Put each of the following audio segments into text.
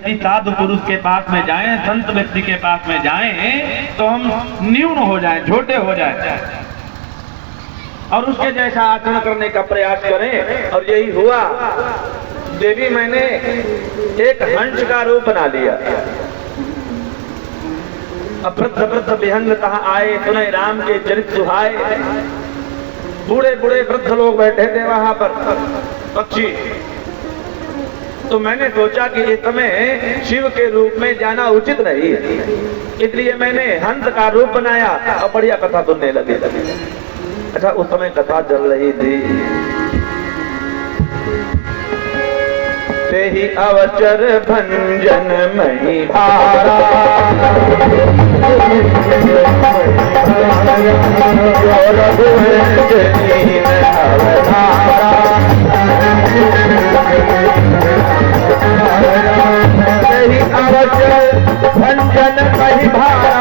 किसी साधु पुरुष के पास में जाएं, संत व्यक्ति के पास में जाएं तो हम न्यून हो जाएं, छोटे हो जाएं और उसके जैसा आचरण करने का प्रयास करें। और यही हुआ। देवी मैंने एक हंस का रूप बना लिया। अब वृद्ध वृद्ध विहंग कहाँ आए, सुने राम के चरित्र सुहाए। बूढ़े बूढ़े वृद्ध लोग बैठे थे वहां पर पक्षी। तो मैंने सोचा कि इस समय शिव के रूप में जाना उचित नहीं, इसलिए मैंने हंस का रूप बनाया और बढ़िया कथा सुनने लगे। अच्छा, उस समय कथा चल रही थी। ते ही अवचर भंजन मही भारा, भंजन मही भारा,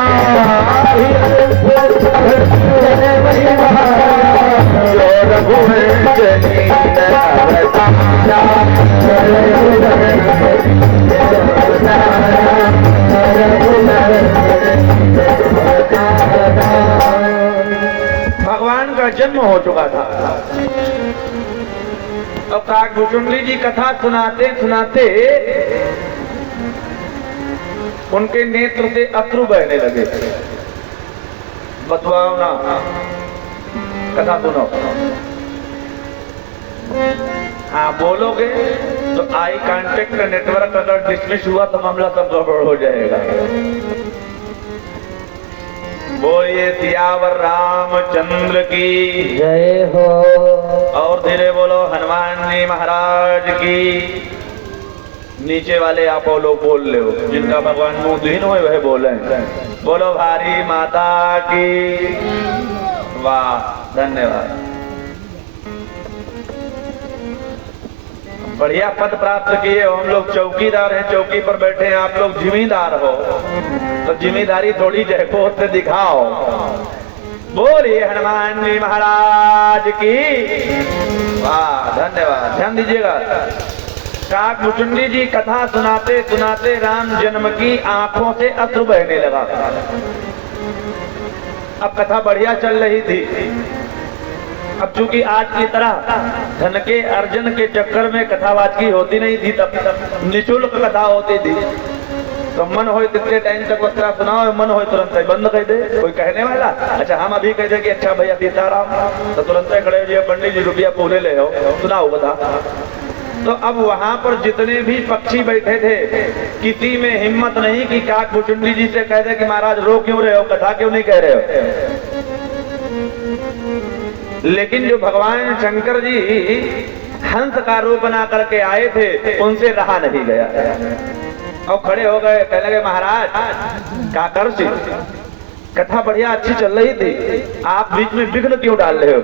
भगवान का जन्म हो चुका था। अब काकभुचुंडी जी कथा सुनाते सुनाते उनके नेत्र से अश्रु बहने लगे। बतवाओ ना, कथा सुनो। हाँ बोलोगे तो आई कांटेक्ट नेटवर्क अगर डिसमिस हुआ तो मामला सब गड़बड़ हो जाएगा। बोलिए सियावर रामचंद्र की जय हो। और धीरे बोलो हनुमान जी महाराज की। नीचे वाले आप लोग बोल ले हो, जिनका भगवान मुंहधीन हो वह बोले। बोलो भारी माता की। वाह, धन्यवाद। बढ़िया पद प्राप्त किए हो। हम लोग चौकीदार हैं, चौकी पर बैठे हैं, आप लोग जिम्मेदार हो, तो जिम्मेदारी थोड़ी जयको से दिखाओ। बोलिए हनुमान जी महाराज की। वाह, धन्यवाद। ध्यान दीजिएगा। काकभुचुंडी जी कथा सुनाते सुनाते राम जन्म की आंखों से अश्रु बहने लगा। अब कथा बढ़िया चल रही थी। अब चूंकि आज की तरह धन के अर्जन के चक्कर में कथावाचकी होती नहीं थी, तब निःशुल्क कथा होती थी। तो मन हो कितने टाइम तक वक्ता सुनाओ, मन हो तुरंत ही बंद कर दे। कोई कहने वाला? अच्छा, हम अभी कह दे कि अच्छा भैया सीताराम, तो तुरंत खड़े हो, पंडित जी रुपया पूरे ले हो, सुनाओ कथा। तो अब वहां पर जितने भी पक्षी बैठे थे, किसी में हिम्मत नहीं कि काकभुचुंडी जी से कह दे कि महाराज रो क्यों रहे हो, कथा क्यों नहीं कह रहे हो। लेकिन जो भगवान शंकर जी हंस का रूप बना करके आए थे, उनसे रहा नहीं गया और खड़े हो गए। कहने लगे महाराज काकर जी, कथा बढ़िया अच्छी चल रही थी, आप बीच में विघ्न क्यों डाल रहे हो।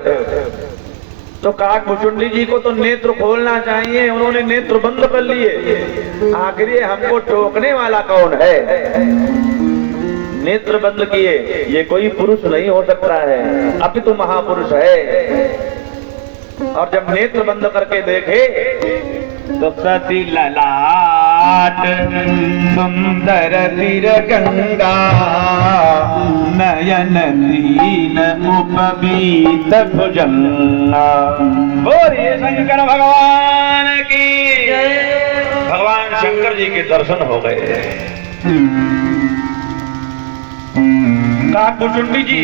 तो काकभुचुंडी जी को तो नेत्र खोलना चाहिए, उन्होंने नेत्र बंद कर लिए। आखिर हमको टोकने वाला कौन है। नेत्र बंद किए। ये कोई पुरुष नहीं हो सकता है, अपितु महापुरुष है। और जब नेत्र बंद करके देखे तो सती ललाट सुंदर सिर गंगा, नयन दीन उपवीत भुजंगा। बोलिए शंकर भगवान की। भगवान शंकर जी के दर्शन हो गए। काकभुचुंडी जी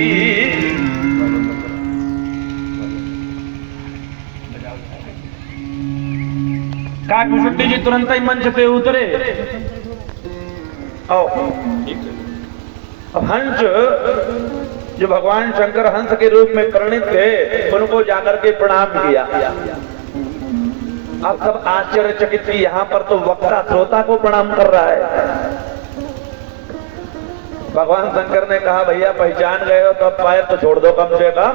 काकभुचुंडी जी तुरंत ही मंच पे उतरे। अब हंस, जो भगवान शंकर हंस के रूप में परिणित थे, उनको जाकर के प्रणाम किया। अब सब आश्चर्यचकित थी। यहाँ पर तो वक्ता श्रोता को प्रणाम कर रहा है। भगवान शंकर ने कहा भैया पहचान गए हो तो अब पैर तो छोड़ दो कम से कम।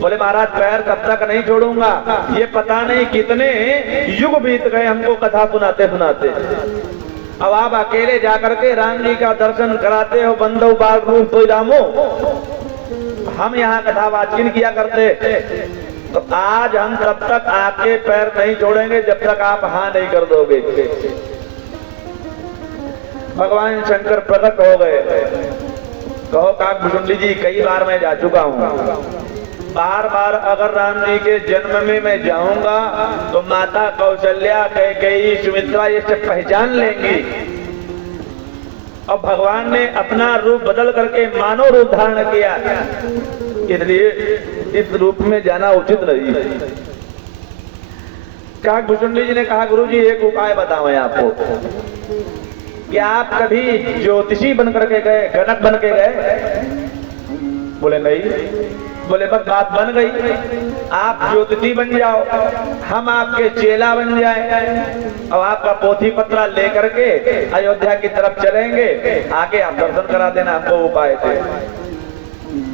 बोले महाराज पैर कब तक नहीं छोड़ूंगा, ये पता नहीं कितने युग बीत गए हमको कथा सुनाते सुनाते। अब आप अकेले जाकर के राम जी का दर्शन कराते हो, बंदो बाल रूप कोई रामो। हम यहाँ कथावाचन किया करते, तो आज हम तब तक आपके पैर नहीं छोड़ेंगे जब तक आप हाँ नहीं कर दोगे। भगवान शंकर प्रकट हो गए। कहो काकभुजुंडी जी, कई बार मैं जा चुका हूँ, बार बार अगर राम जी के जन्म में मैं जाऊंगा तो माता कौशल्या, कैकेयी, सुमित्रा ये सब पहचान लेंगी। और भगवान ने अपना रूप बदल करके मानव रूप धारण किया, इसलिए इस रूप में जाना उचित नहीं। काकभुजुंडी जी ने कहा, गुरु जी एक उपाय बताओ आपको, कि आप कभी ज्योतिषी बन करके गए, गणक बन के गए? बोले नहीं। बोले बस बात बन गई, आप ज्योतिषी बन जाओ, हम आपके चेला बन जाए और आपका पोथी पत्रा लेकर के अयोध्या की तरफ चलेंगे, आके आप दर्शन करा देना, हमको उपाय थे।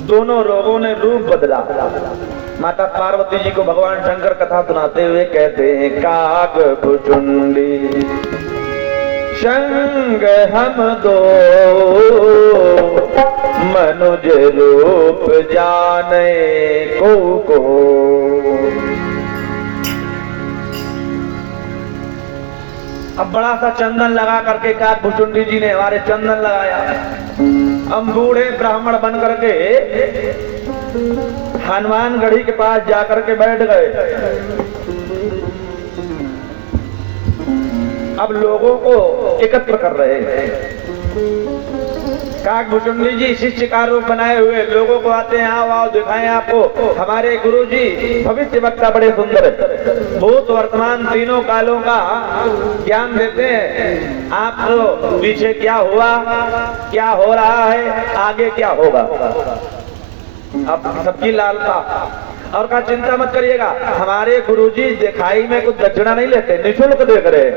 दोनों लोगों ने रूप बदला। माता पार्वती जी को भगवान शंकर कथा सुनाते हुए कहते हैं, काकभुजुंडी संग हम दो मनुज रूप जाने को। अब बड़ा सा चंदन लगा करके काकभुजुंडी जी ने हमारे चंदन लगाया। हम बूढ़े ब्राह्मण बन करके हनुमान गढ़ी के पास जाकर के बैठ गए। अब लोगों को एकत्र कर रहे हैं। काकभुजुंडी जी शिष्य का रूप बनाए हुए लोगों को आते हैं, आओ आओ दिखाएं आपको, हमारे गुरु जी भविष्य वक्ता बड़े सुंदर है, भूत वर्तमान तीनों कालों का ज्ञान देते हैं। आप तो पीछे क्या हुआ, क्या हो रहा है, आगे क्या होगा, अब सबकी लालसा। और का चिंता मत करिएगा, हमारे गुरुजी दिखाई में कुछ दक्षिणा नहीं लेते, निःशुल्क देख रहे,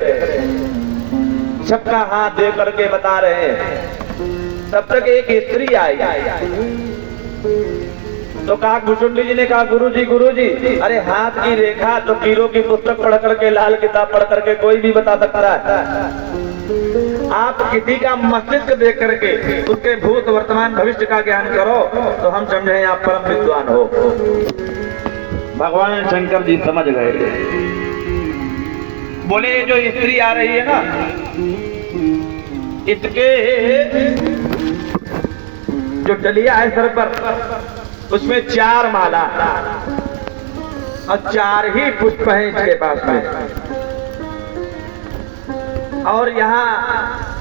सबका हाथ दे करके बता रहे हैं। तब तक एक स्त्री आई तो काकभुजुंडी जी ने कहा, गुरुजी अरे हाथ की रेखा तो कीरों की पुस्तक पढ़ करके, लाल किताब पढ़ करके कोई भी बता सकता है। आप किसी का मस्तिष्क देख करके उसके भूत वर्तमान भविष्य का ज्ञान करो तो हम समझें आप परम विद्वान हो। भगवान शंकर जी समझ गए। बोले जो स्त्री आ रही है ना, इसके जो डलिया है सर पर, उसमें 4 माला और 4 ही पुष्प हैं इसके पास में। और यहाँ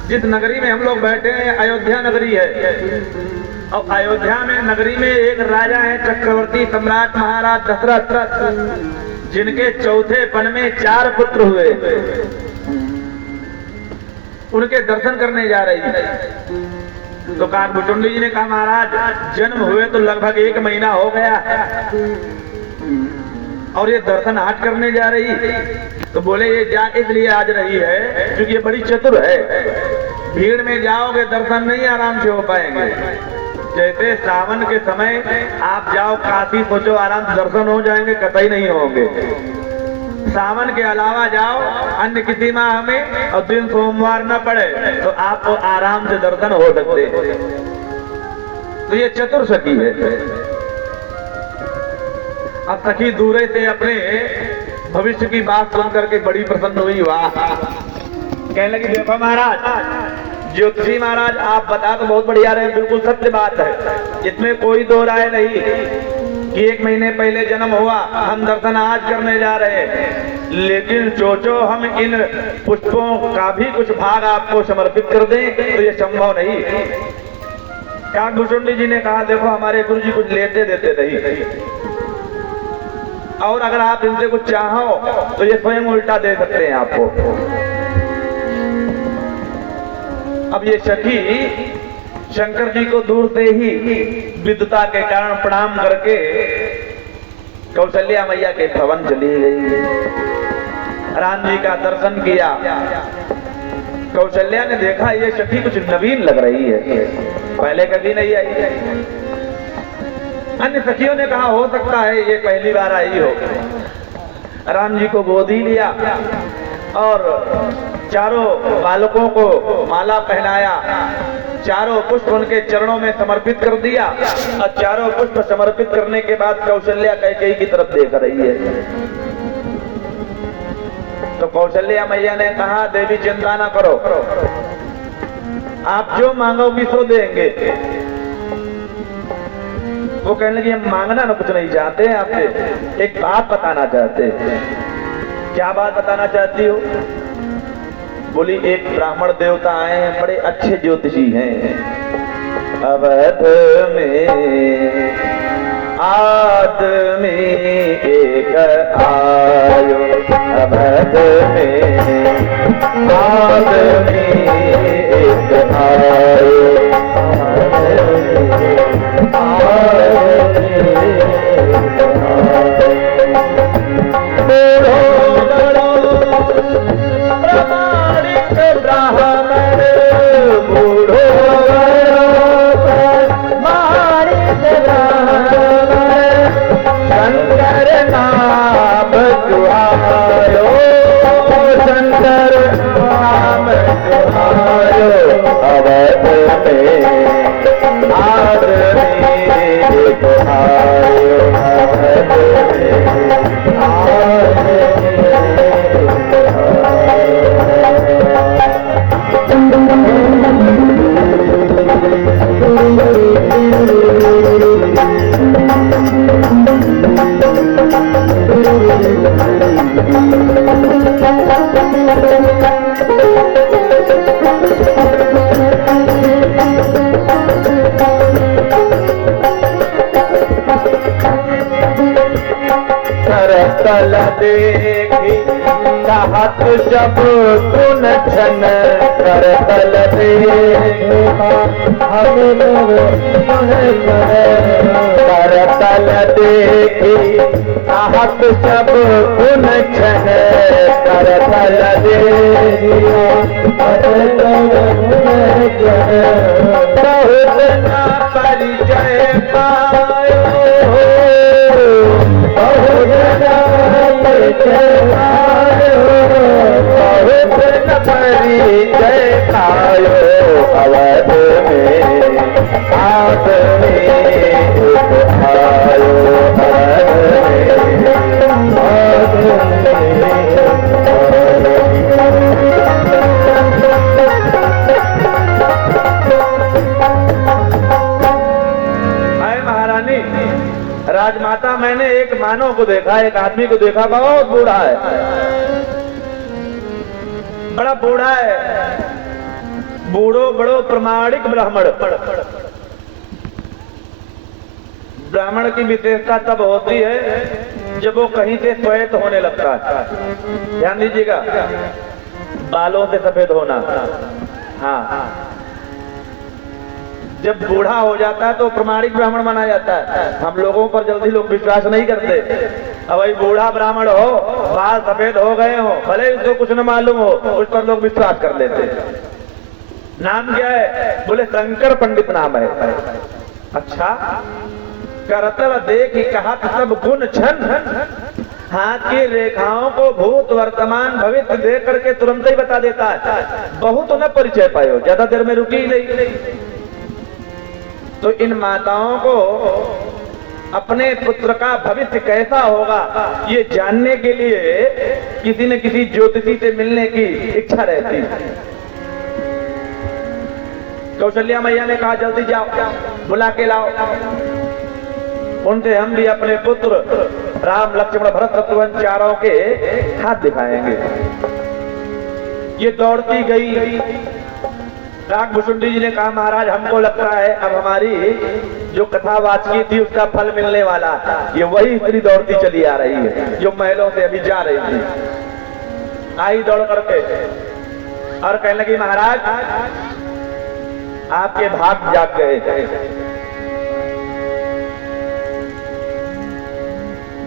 जिस नगरी में हम लोग बैठे हैं अयोध्या नगरी है, और अयोध्या में नगरी में एक राजा है चक्रवर्ती सम्राट महाराज दशरथ, जिनके चौथे पन में 4 पुत्र हुए, उनके दर्शन करने जा रही है। तो काकभुजुंडी जी ने कहा, महाराज जन्म हुए तो लगभग 1 महीना हो गया और ये दर्शन आज करने जा रही। तो बोले ये जा इसलिए आज रही है क्योंकि ये बड़ी चतुर है, भीड़ में जाओगे दर्शन नहीं आराम से हो पाएंगे। जैसे सावन के समय आप जाओ काशी, सोचो आराम से दर्शन हो जाएंगे, कतई नहीं होंगे। सावन के अलावा जाओ अन्य किसी माह में और दिन सोमवार न पड़े तो आपको आराम से दर्शन हो सकते हैं। तो ये चतुर सखी है। अब सखी दूरे से अपने भविष्य की बात सुन करके बड़ी प्रसन्न हुई। वाह, कहने लगी देखो महाराज, ज्योतिषी महाराज आप बता तो बहुत बढ़िया रहे, बिल्कुल सत्य बात है, इसमें कोई दो राय नहीं कि 1 महीने पहले जन्म हुआ, हम दर्शन आज करने जा रहे हैं। लेकिन सोचो हम इन पुष्पों का भी कुछ भाग आपको समर्पित कर दें तो ये संभव नहीं। काकभुजुंडी जी ने कहा देखो हमारे गुरु जी कुछ लेते देते नहीं, और अगर आप इनसे कुछ चाहो तो ये स्वयं उल्टा दे सकते हैं आपको। अब ये सखी शंकर जी को दूर से ही विद्वता के कारण प्रणाम करके कौशल्या मैया के भवन चली गई, राम जी का दर्शन किया। कौशल्या ने देखा ये सखी कुछ नवीन लग रही है, पहले कभी नहीं आई। अन्य सखियों ने कहा हो सकता है ये पहली बार आई हो। राम जी को गोदी लिया और चारों बालकों को माला पहनाया, चारों पुष्प उनके चरणों में समर्पित कर दिया, और चारों पुष्प समर्पित करने के बाद कौशल्या कैकेयी की तरफ देख रही है। तो कौशल्या मैया ने कहा देवी चिंता ना करो, आप जो मांगोगी सो देंगे। वो कहने लगी हम मांगना ना कुछ नहीं चाहते हैं आपसे, एक बात बताना चाहते हैं। क्या बात बताना चाहती हो? बोली एक ब्राह्मण देवता आए हैं, बड़े अच्छे ज्योतिषी हैं, अवध में आदमी एक आयो, अवध में आदमी एक आयो, तल देखी चाहत जब कुन छन, कर तल देखी कर तल देखी चाहत जब कुन छन, कर तल देखी बहुत ना परिचय पायो, बहुत न परिचय पायो, अवध में आदमी एक आयो, राजमाता मैंने एक मानव को देखा, एक आदमी को देखा, बहुत बूढ़ा है, बड़ा बूढ़ा है, बूढ़ो बड़ो प्रमाणिक ब्राह्मण। ब्राह्मण की विशेषता तब होती है जब वो कहीं से श्वेत होने लगता है। ध्यान दीजिएगा, बालों से सफेद होना। हाँ, जब बूढ़ा हो जाता है तो प्रमाणिक ब्राह्मण माना जाता है। हम लोगों पर जल्दी लोग विश्वास नहीं करते। अब भाई बूढ़ा ब्राह्मण हो, बाल सफेद हो गए हो, भले उसको कुछ न मालूम हो, उस पर लोग विश्वास कर लेते। नाम क्या है? बोले शंकर पंडित नाम है। अच्छा, करतल देखी कहा सब गुण छन, हाथ की रेखाओं को भूत वर्तमान भविष्य देख करके तुरंत ही बता देता है। बहुत न परिचय पायो, ज्यादा देर में रुकी नहीं। तो इन माताओं को अपने पुत्र का भविष्य कैसा होगा ये जानने के लिए किसी न किसी ज्योतिषी से मिलने की इच्छा रहती। कौशल्या मैया ने कहा जल्दी जाओ, बुला के लाओ। उनसे हम भी अपने पुत्र राम लक्ष्मण भरत शत्रुघ्न चारों के हाथ दिखाएंगे। ये दौड़ती गई। काकभुसुंडी जी ने कहा महाराज हमको लगता है अब हमारी जो कथा वाचकी थी उसका फल मिलने वाला। ये वही स्त्री दौड़ती चली आ रही है जो महलों से अभी जा रही थी। आई दौड़ करके और कहने लगी महाराज आपके भाग जाग गए।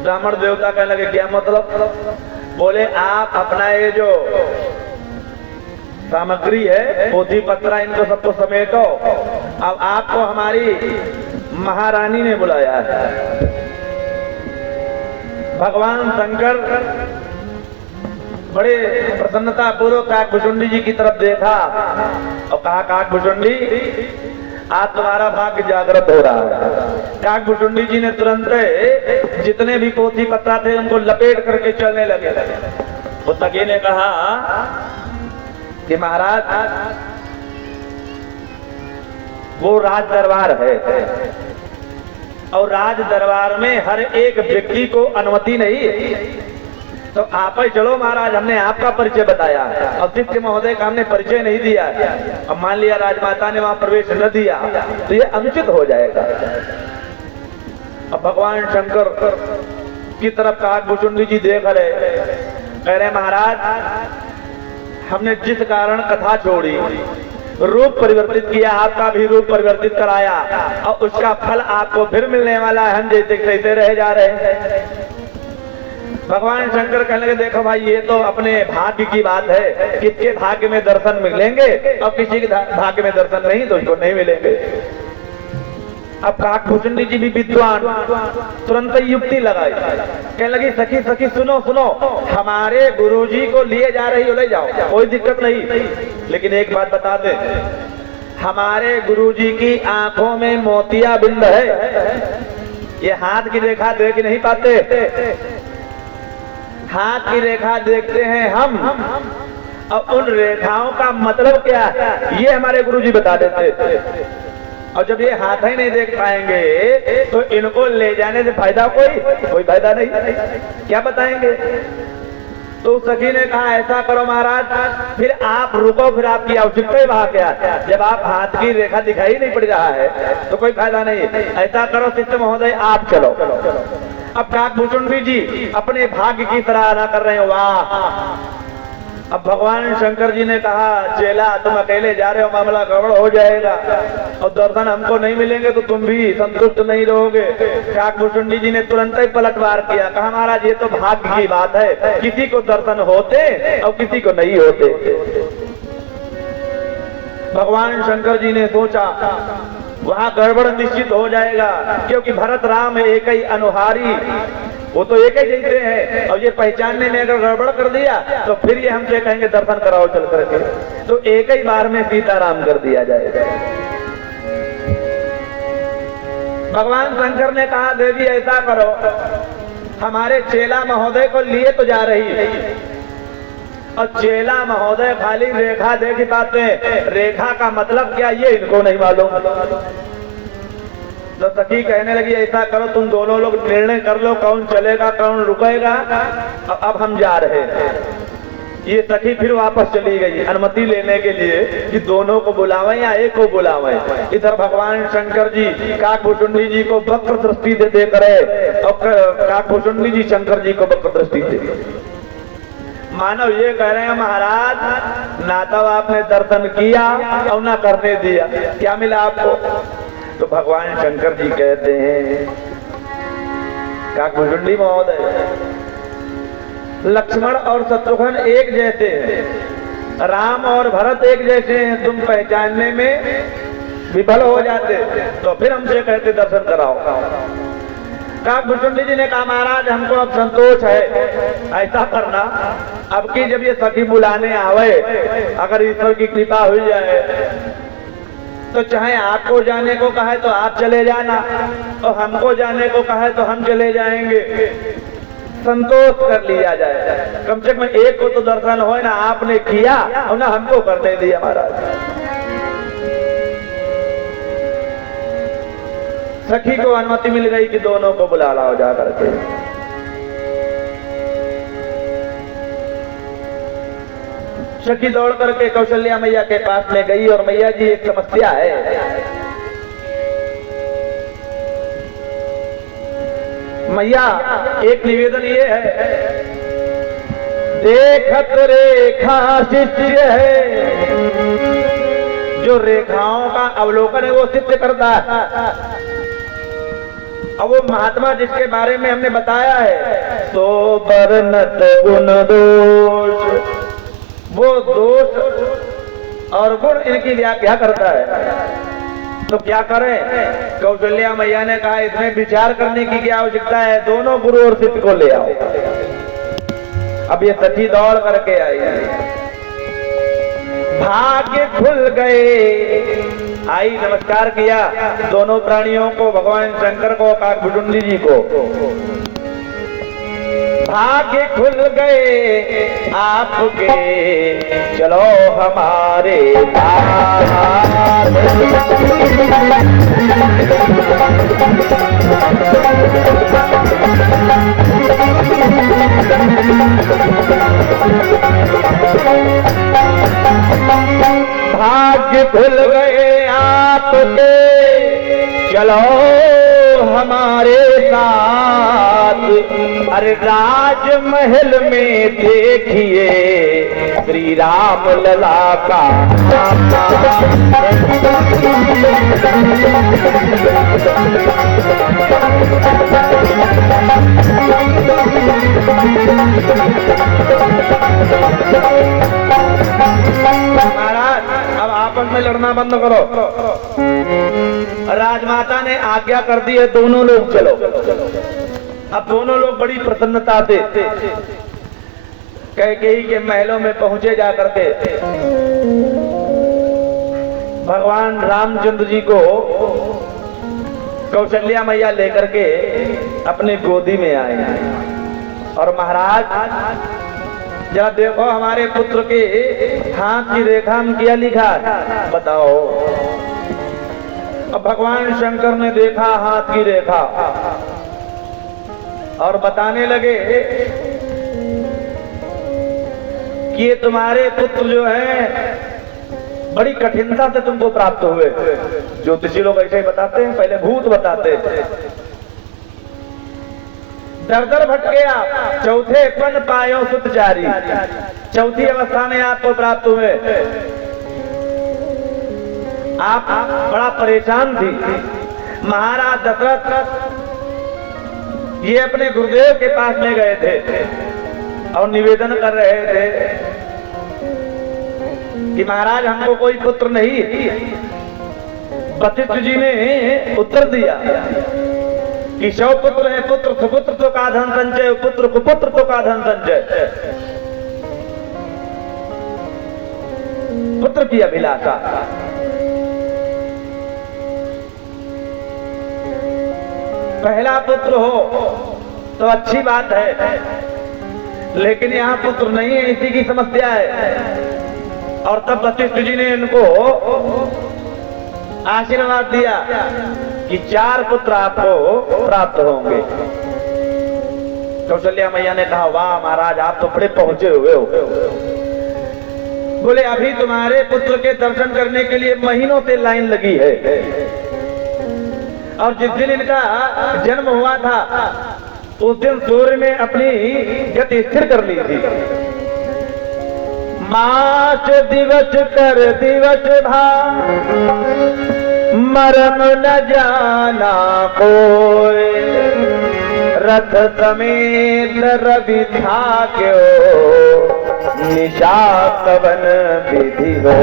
ब्राह्मण देवता कहने लगे क्या मतलब? बोले आप अपना ये जो सामग्री है पोथी पत्रा इनको सबको समेटो। अब आपको हमारी महारानी ने बुलाया है। भगवान शंकर बड़े प्रसन्नता पूर्वक काकभुसुंडी जी की तरफ देखा और कहा काकभुसुंडी आज तुम्हारा भाग्य जागृत हो रहा है। काकभुसुंडी जी ने तुरंत जितने भी पोथी पत्रा थे उनको लपेट करके चलने लगे। उस सखी ने कहा कि महाराज वो राज दरबार है, और राज दरबार में हर एक व्यक्ति को अनुमति नहीं है। तो आप ही चलो महाराज, हमने आपका परिचय बताया और शिष्य महोदय का हमने परिचय नहीं दिया, अब मान लिया राजमाता ने वहां प्रवेश न दिया तो ये अनुचित हो जाएगा। अब भगवान शंकर की तरफ काकभूषुंडी जी देख रहे, कह रहे महाराज हमने जिस कारण कथा छोड़ी, रूप परिवर्तित किया, आपका भी रूप परिवर्तित कराया और उसका फल आपको फिर मिलने वाला है, हम जैसे तैसे रह जा रहे हैं। भगवान शंकर कहने लगे देखो भाई ये तो अपने भाग्य की बात है, किसके भाग्य में दर्शन मिलेंगे और किसी के भाग्य में दर्शन नहीं तो उसको नहीं मिलेंगे। अब काकभूषुंडी जी भी विद्वान, तुरंत ही युक्ति लगाई, कहने लगी सखी सखी सुनो सुनो, हमारे गुरुजी को लिए जा रही हो ले जाओ, कोई दिक्कत नहीं, लेकिन एक बात बता दे, हमारे गुरुजी की आंखों में मोतिया बिंद है, ये हाथ की रेखा देख नहीं पाते, हाथ की रेखा देखते हैं हम, और उन रेखाओं का मतलब क्या है ये हमारे गुरुजी बता देते, और जब ये हाथ ही नहीं देख पाएंगे तो इनको ले जाने से फायदा कोई फायदा नहीं, क्या बताएंगे। तो सखी ने कहा ऐसा करो महाराज, फिर आप रुको, फिर आपकी आवश्यकता ही वहां क्या, जब आप हाथ की रेखा दिखाई नहीं पड़ रहा है तो कोई फायदा नहीं, ऐसा करो शिष्य महोदय आप चलो। अब काकभूषुंडी जी अपने भाग्य की सराहना कर रहे हैं, वाह। अब भगवान शंकर जी ने कहा चेला तुम अकेले जा रहे हो, मामला गड़बड़ हो जाएगा और दर्शन हमको नहीं मिलेंगे तो तुम भी संतुष्ट नहीं रहोगे। काकभूषुंडी जी ने तुरंत ही पलटवार किया, कहा महाराज ये तो भाग्य की बात है, किसी को दर्शन होते और किसी को नहीं होते। भगवान शंकर जी ने सोचा वहां गड़बड़ निश्चित हो जाएगा, क्योंकि भरत राम एक ही अनुहारी, वो तो एक ही जैसे हैं, और ये पहचानने में अगर गड़बड़ कर दिया तो फिर ये हमसे कहेंगे दर्शन कराओ चल करके, तो एक ही बार में सीताराम कर दिया जाएगा। भगवान शंकर ने कहा देवी ऐसा करो, हमारे चेला महोदय को लिए तो जा रही है, और चेला महोदय खाली रेखा देख पाते हैं, रेखा का मतलब क्या ये इनको नहीं मालूम। तो सखी कहने लगी ऐसा करो तुम दोनों लोग निर्णय कर लो कौन चलेगा कौन रुकेगा, अब हम जा रहे हैं। ये सखी फिर वापस चली गई अनुमति लेने के लिए कि दोनों को बुलावें या एक को बुलावें। इधर भगवान शंकर जी काकभूषुंडी जी को वक्र दृष्टि से देख रहे और काकभूषुंडी जी शंकर जी को वक्र दृष्टि से, मानव ये कह रहे हैं महाराज ना तो आपने दर्शन किया और ना करने दिया, क्या मिला आपको। तो भगवान शंकर जी कहते हैं काकभूषुंडी महोदय, लक्ष्मण और शत्रुघ्न एक जैसे हैं, राम और भरत एक जैसे हैं, तुम पहचानने में विफल हो जाते तो फिर हमसे कहते दर्शन कराओ। काकभूषुंडी जी ने कहा महाराज हमको अब संतोष है, ऐसा करना अब की जब ये सखी बुलाने आवे, अगर ईश्वर की कृपा हो जाए तो चाहे आपको जाने को कहे तो आप चले जाना और हमको जाने को कहे तो हम चले जाएंगे, संतोष कर लिया जाए, कम से कम एक को तो दर्शन हो ना आपने किया और ना हमको करने दिया महाराज। सखी को अनुमति मिल गई कि दोनों को बुला लाओ जा करके। सखी दौड़ करके कौशल्या मैया के पास में गई और मैया जी एक समस्या है, मैया एक निवेदन ये है, देखत रेखा शिष्य है, जो रेखाओं का अवलोकन है वो शिष्य करता है, अब वो महात्मा जिसके बारे में हमने बताया है तो बरनत गुण दोष, वो दोष और गुण इनकी व्याख्या करता है। तो क्या करें, कौशल्या मैया ने कहा इसमें विचार करने की क्या आवश्यकता है, दोनों गुरु और शिष्य को ले आओ। अब ये सखी दौड़ करके आई, भाग्य खुल गए, आई नमस्कार किया दोनों प्राणियों को, भगवान शंकर को काकभूषुंडी जी को। भाग्य खुल गए आपके, चलो हमारे साथ भाग्य खुल गए आपके, चलो हमारे साथ। अरे राजमहल में देखिए श्री राम लला का महाराज अब आपस में लड़ना बंद करो। राजमाता ने आज्ञा कर दी है, दोनों लोग चलो। अब दोनों लोग बड़ी प्रसन्नता से कैकेयी के महलों में पहुंचे जा करके भगवान रामचंद्र जी को कौशल्या मैया लेकर के अपने गोदी में आए। और महाराज जरा देखो हमारे पुत्र के हाथ की रेखा में क्या लिखा है बताओ। अब भगवान शंकर ने देखा हाथ की रेखा और बताने लगे कि ये तुम्हारे पुत्र जो है बड़ी कठिनता से तुमको प्राप्त हुए। ज्योतिषी लोग ऐसे ही बताते हैं, पहले भूत बताते हैं। दर दर भटके आप, चौथे पन पायो सुत जारी, चौथी अवस्था में आपको प्राप्त हुए। आप बड़ा परेशान थी। महाराज दशरथ ये अपने गुरुदेव के पास में गए थे और निवेदन कर रहे थे कि महाराज हमको कोई पुत्र नहीं। वशिष्ठ जी ने उत्तर दिया कि 100 पुत्र है, पुत्र सुपुत्र तो का धन संचय, पुत्र कुपुत्र तो का धन संचय। पुत्र की अभिलाषा। पहला पुत्र हो तो अच्छी बात है, लेकिन यहाँ पुत्र नहीं है, इसी की समस्या है। और तब वशिष्ठ जी ने इनको आशीर्वाद दिया कि 4 पुत्र आपको प्राप्त होंगे। कौशल्या मैया ने कहा वाह महाराज आप तो बड़े पहुंचे हुए हो। बोले अभी तुम्हारे पुत्र के दर्शन करने के लिए महीनों से लाइन लगी है, और जिस दिन इनका जन्म हुआ था उस दिन सूर्य ने अपनी गति स्थिर कर ली थी। मास दिवस कर दिवस भा, मरम न जाना कोई, रथ समेत रवि था क्यों, निशा कवन विधि हो।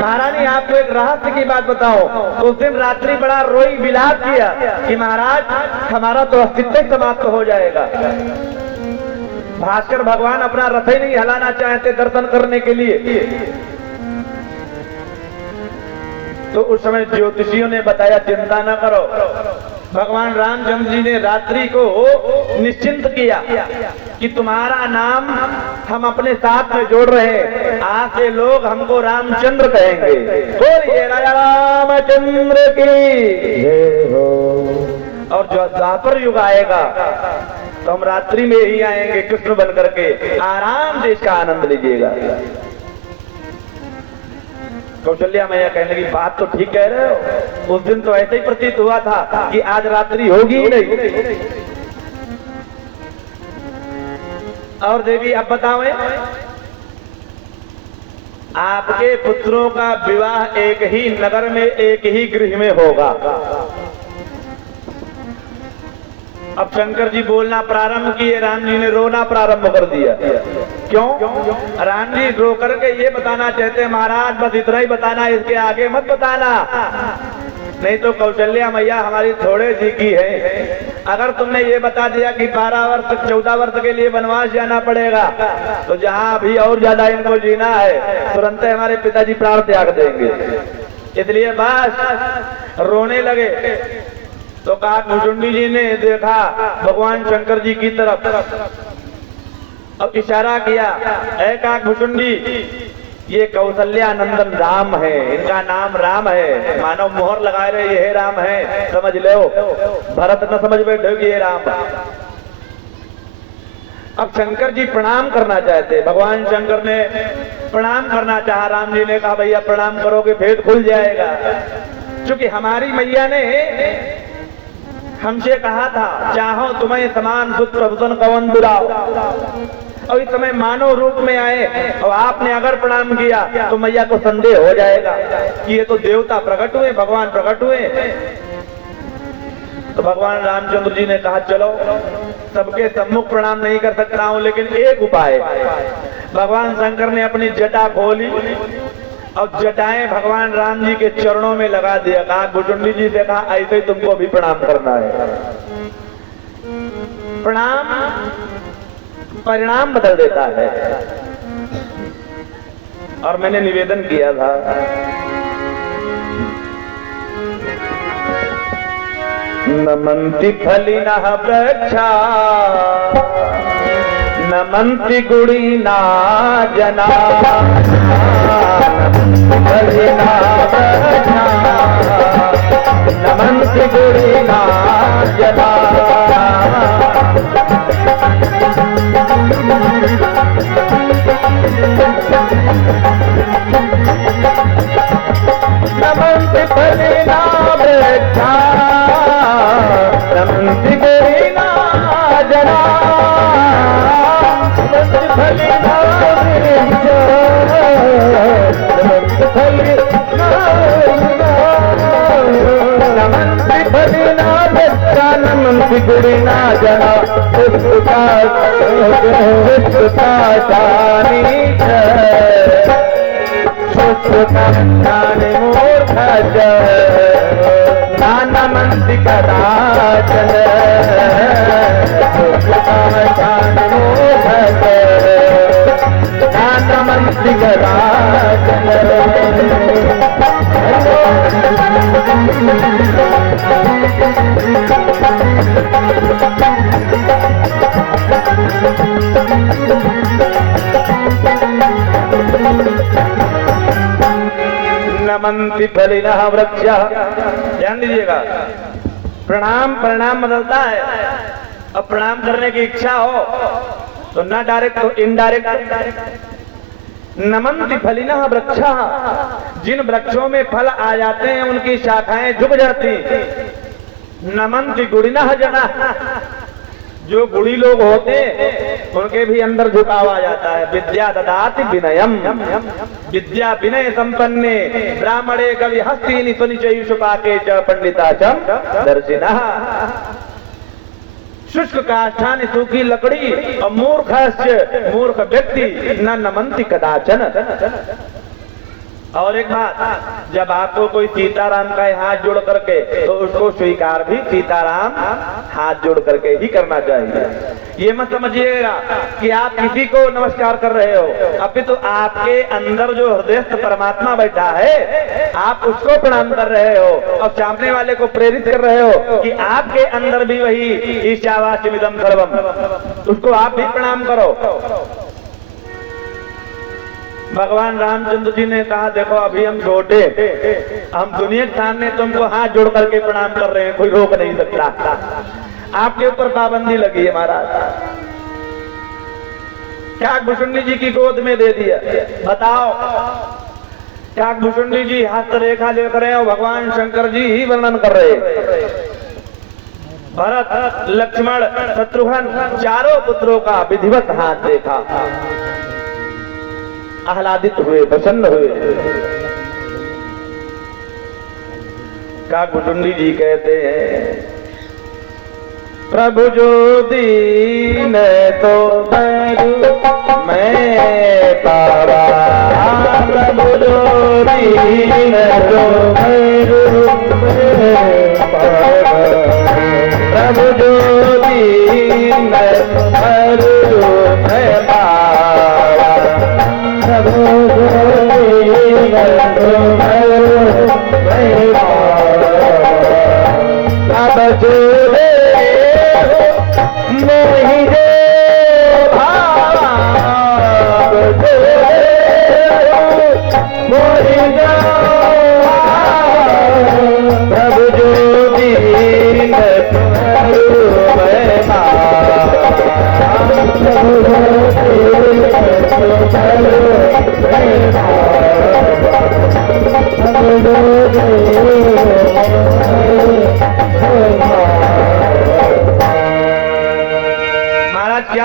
महारानी आपको एक रहस्य की बात बताओ। उस दिन रात्रि बड़ा रोई विलाप किया कि महाराज हमारा तो अस्तित्व समाप्त हो जाएगा। भास्कर भगवान अपना रथ ही नहीं हलाना चाहते दर्शन करने के लिए। तो उस समय ज्योतिषियों ने बताया चिंता न करो। भगवान रामचंद्र जी ने रात्रि को निश्चिंत किया कि तुम्हारा नाम हम अपने साथ में जोड़ रहे हैं, आज से लोग हमको रामचंद्र कहेंगे। बोलिए राजा रामचंद्र की जय हो। और जो द्वापर युग आएगा तो हम रात्रि में ही आएंगे कृष्ण बन करके, आराम से इसका आनंद लीजिएगा। कौशल्या मैया कहने लगी बात तो ठीक कह रहे हो, उस दिन तो ऐसे ही प्रतीत हुआ था कि आज रात्रि होगी ही नहीं। और देवी अब बताओ आपके पुत्रों का विवाह एक ही नगर में एक ही गृह में होगा। अब शंकर जी बोलना प्रारंभ किए, राम जी ने रोना प्रारंभ कर दिया। क्यों? राम जी रो करके ये बताना चाहते हैं महाराज बस इतना ही बताना, इसके आगे मत बताना, नहीं तो कौशल्या मैया हमारी थोड़े सी की है। अगर तुमने ये बता दिया कि 12 वर्ष 14 वर्ष के लिए वनवास जाना पड़ेगा तो जहाँ अभी और ज्यादा इनको जीना है तुरंत हमारे पिताजी प्राण त्याग देंगे। इसलिए बस रोने लगे। तो काकभुचुंडी जी ने देखा भगवान शंकर जी की तरफ, अब इशारा किया, ऐ काकभुचुंडी ये कौशल्यानंदन राम है, इनका नाम राम है। मानव मोहर लगाए रहे ये राम है, समझ लो। भरत न समझ बैठे कि ये राम है। अब शंकर जी प्रणाम करना चाहते, भगवान शंकर ने प्रणाम करना चाहा। राम जी ने कहा भैया प्रणाम करोगे भेद खुल जाएगा, क्योंकि हमारी मैया ने हमसे कहा था चाहो तुम्हें समान सुत प्रभुतन कवन बुलाओ। और इस समय मानव रूप में आए और आपने अगर प्रणाम किया तो मैया को संदेह हो जाएगा कि ये तो देवता प्रकट हुए, भगवान प्रकट हुए। तो भगवान रामचंद्र जी ने कहा चलो सबके सम्मुख प्रणाम नहीं कर सकता हूं, लेकिन एक उपाय। भगवान शंकर ने अपनी जटा खोली और जटाएं भगवान राम जी के चरणों में लगा दिया। कहा भुजंडी जी से कहा ऐसे ही तुमको भी प्रणाम करना है। प्रणाम परिणाम बदल देता है। और मैंने निवेदन किया था नमन्ति फलिनः वृक्षा नमन्ति गुणिना जना फलिनः वृक्षा नमन्ति गुणिना जना नमन्ति फलिनः वृक्षा नमन्ति गुणिना जना नमन्ति फलिनः वृक्षा नमन्ति फलिनः वृक्षा नमन्ति गुणिना जना सुताशानि सुतानि मूर्ख च नानमन्ति कदाचन सुताशानि मूर्ख च नानमन्ति कदाचन। नमन्ति फलिनः वृक्षा, ध्यान दीजिएगा। प्रणाम परिणाम बदलता है। अब प्रणाम करने की इच्छा हो तो ना डायरेक्ट तो इनडायरेक्ट। नमन्ति फलिनः वृक्षा, जिन वृक्षों में फल आ जाते हैं उनकी शाखाएं झुक जाती। नमन्ति गुणिनः जना, जो गुणी लोग होते उनके भी अंदर झुकाव आ जाता है। विद्या ददाति विनयम, विद्या विनय संपन्ने ब्राह्मणे कवि हस्तीनि सुनिचयुषु पाके च पंडिता च दर्शिनः। शुष्क काष्ठानि सूखी लकड़ी और मूर्ख व्यक्ति न नमन्ति कदाचन। और एक बात, जब आपको कोई सीताराम का हाथ जोड़ करके तो उसको स्वीकार भी सीताराम हाथ जोड़ करके ही करना चाहिए। ये मत समझिएगा कि आप किसी को नमस्कार कर रहे हो, अभी तो आपके अंदर जो हृदयस्थ परमात्मा बैठा है आप उसको प्रणाम कर रहे हो और सामने वाले को प्रेरित कर रहे हो कि आपके अंदर भी वही ईशावास्यमिदं सर्वम, उसको आप भी प्रणाम करो। भगवान रामचंद्र जी ने कहा देखो अभी हम छोटे, हम दुनिया के सामने तुमको हाथ जोड़ करके प्रणाम कर रहे हैं, कोई रोक नहीं सकता। आपके ऊपर पाबंदी लगी है महाराज। काकभूषुंडी जी की गोद में दे दिया, बताओ। काकभूषुंडी जी हस्तरेखा लेकर रहे और भगवान शंकर जी ही वर्णन कर रहे। भरत लक्ष्मण शत्रुघ्न चारों पुत्रों का विधिवत हाथ देखा, आह्लादित हुए, प्रसन्न हुए। काकभूषुंडी जी कहते हैं प्रभु जो दीन तो मैं पावा, प्रभु जो दीन तो प्रभु जो दीन नहीं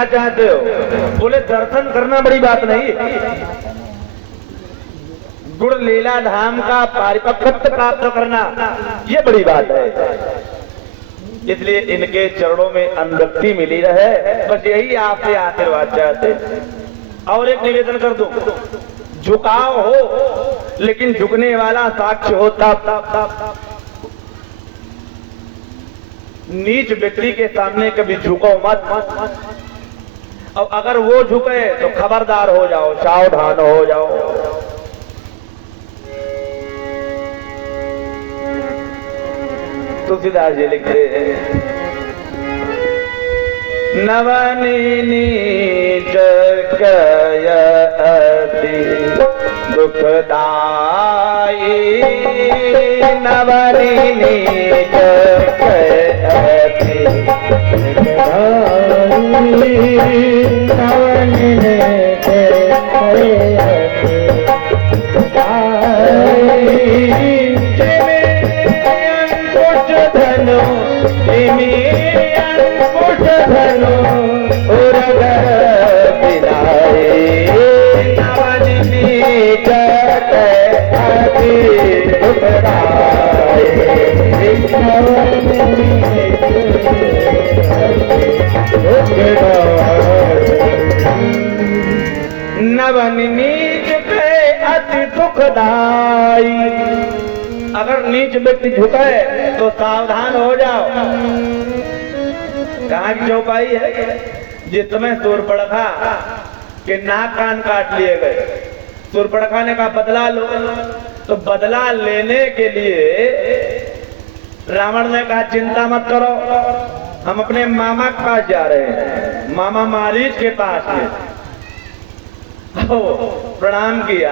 चाहते हो? बोले दर्शन करना बड़ी बात नहीं, गुड़ लीला धाम का परिपक्वत्व प्राप्त करना ये बड़ी बात है। इसलिए इनके चरणों में अनुरक्ति मिली रहे, बस यही आपसे आशीर्वाद चाहते। और एक निवेदन कर दूं, झुकाव हो लेकिन झुकने वाला साक्ष्य हो तब। नीच व्यक्ति के सामने कभी झुको मत, और अगर वो झुके तो खबरदार हो जाओ, सावधान हो जाओ। तुलसीदास जी लिखते हैं, नवनी नीच कय अति दुखदाई, नवनी नीच कय अति दुखदाई, नवनी नीच कय अति दुखदाई, धनो जिमी अंकुश धनो उरग बिलाए, नवनी नीच कय अति दुखदाई, नवनी नीच नवनी नीच कय अति दुखदाई। अगर नीच व्यक्ति झुके तो सावधान हो जाओ। कहाँ की चौपाई है? जिसमें सूर्पणखा के नाक कान काट लिए गए, सूर्पणखा ने कहा बदला लो, तो बदला लेने के लिए रावण ने कहा चिंता मत करो, हम अपने मामा के पास जा रहे हैं, मामा मारीच के पास में। प्रणाम किया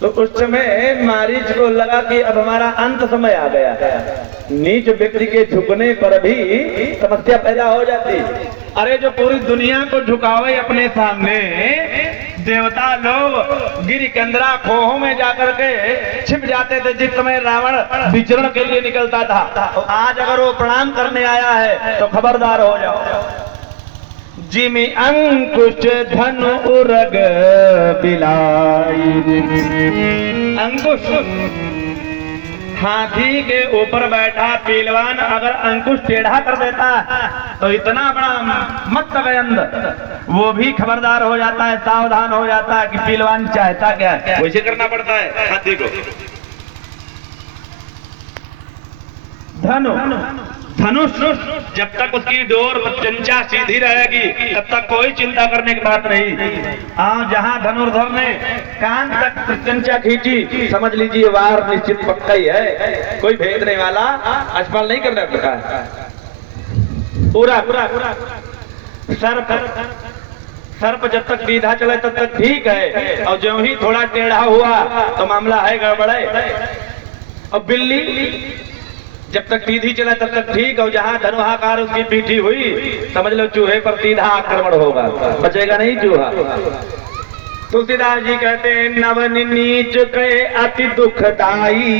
तो उस समय मारीच को लगा कि अब हमारा अंत समय आ गया है। नीच व्यक्ति के झुकने पर भी समस्या पैदा हो जाती। अरे जो पूरी दुनिया को झुकावे अपने सामने, देवता लोग गिरिकंदरा खोहों में जाकर के छिप जाते थे जिस समय रावण विचरण के लिए निकलता था। तो आज अगर वो प्रणाम करने आया है तो खबरदार हो जाओ। जिमी अंकुश धनु उरग बिलाई, अंकुश हाथी के ऊपर बैठा पीलवान अगर अंकुश टेढ़ा कर देता है तो इतना बड़ा मत गयंद वो भी खबरदार हो जाता है, सावधान हो जाता है कि पीलवान चाहता क्या है, वैसे करना पड़ता है हाथी को। धनु धनुष जब तक उसकी डोर चंचा सीधी रहेगी तब तक कोई चिंता करने की बात नहीं। हाँ, जहाँ धनुर्धर ने कान तक चंचा खींची समझ लीजिए वार निश्चित पक्का ही है, कोई भेदने वाला असफल नहीं करने पड़ता है। पूरा पूरा सर्प जब तक सीधा चले तब तक ठीक है, और जो ही थोड़ा टेढ़ा हुआ तो मामला है गड़बड़ है। और बिल्ली जब तक सीधी चला तब तक ठीक, और जहाँ धनुहाकार उसकी पीठी हुई समझ लो चूहे पर सीधा आक्रमण होगा, बचेगा नहीं चूहा। तुलसीदास जी कहते हैं नवनी नीच कहे अति दुखदाई,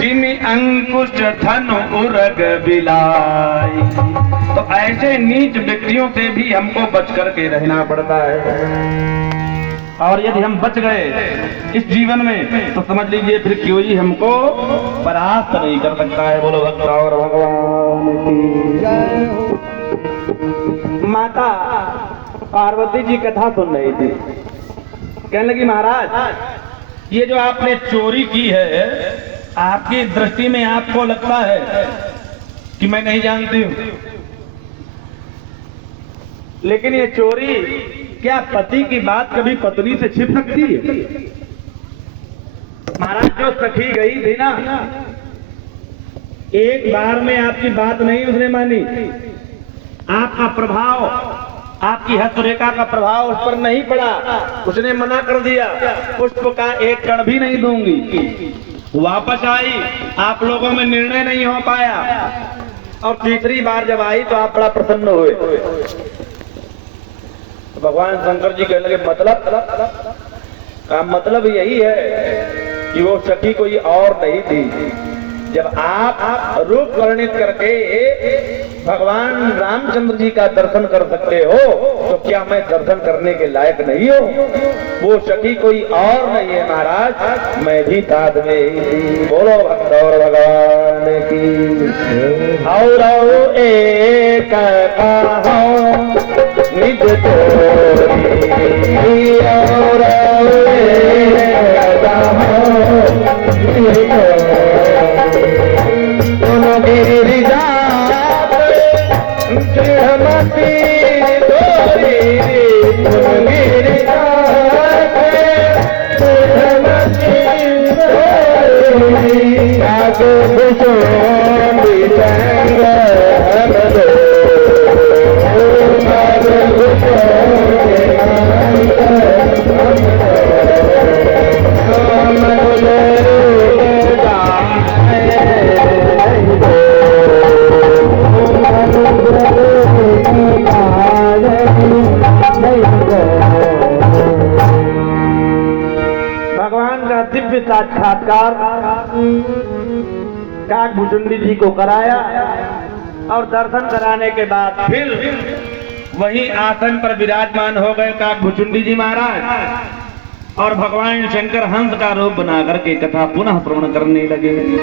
जिमी अंकुश धनु उरग बिलाई। तो ऐसे नीच व्यक्तियों से भी हमको बच करके रहना पड़ता है, और यदि हम बच गए इस जीवन में तो समझ लीजिए फिर कोई हमको परास्त नहीं कर सकता है। बोलो भक्त और भगवान की जय। माता पार्वती जी कथा सुन रही थी, कहने लगी महाराज ये जो आपने चोरी की है आपकी दृष्टि में आपको लगता है कि मैं नहीं जानती हूं, लेकिन ये चोरी क्या पति की बात कभी पत्नी से छिप सकती है? महाराज जो सखी गई थी ना, एक बार में आपकी बात नहीं उसने मानी, आपका प्रभाव आपकी हस्तरेखा का प्रभाव उस पर नहीं पड़ा, उसने मना कर दिया पुष्प का एक कण भी नहीं दूंगी। वापस आई, आप लोगों में निर्णय नहीं हो पाया, और तीसरी बार जब आई तो आप बड़ा प्रसन्न हुए। भगवान शंकर जी कहने लगे मतलब यही है कि वो सखी कोई और नहीं थी, जब आप रूप वर्णित करके भगवान रामचंद्र जी का दर्शन कर सकते हो तो क्या मैं दर्शन करने के लायक नहीं हूँ? वो सखी कोई और नहीं है महाराज, मैं भी साथ में ही थी। बोलो भक्त और भगवान की। और एक कहो निज तोरी और दिव्य साक्षात्कार काकभुचुंडी जी को कराया और दर्शन कराने के बाद फिर वही आसन पर विराजमान हो गए काकभुचुंडी जी महाराज और भगवान शंकर हंस का रूप बना करके कथा पुनः श्रवण करने लगे।